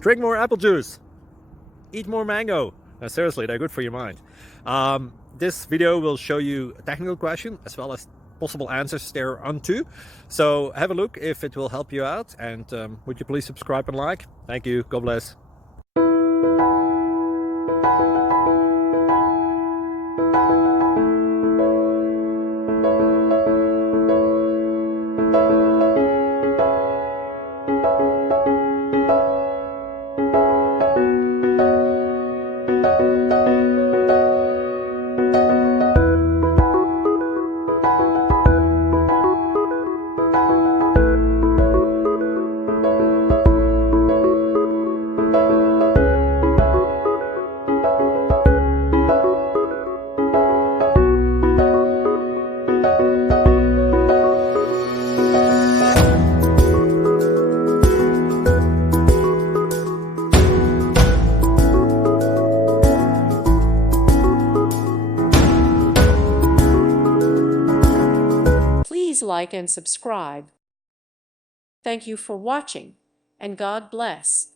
Drink more apple juice. Eat more mango. No, seriously, they're good for your mind. This video will show you a technical question as well as possible answers thereunto. So have a look if it will help you out, and would you please subscribe and like? Thank you. God bless. Please like and subscribe. Thank you for watching, and God bless.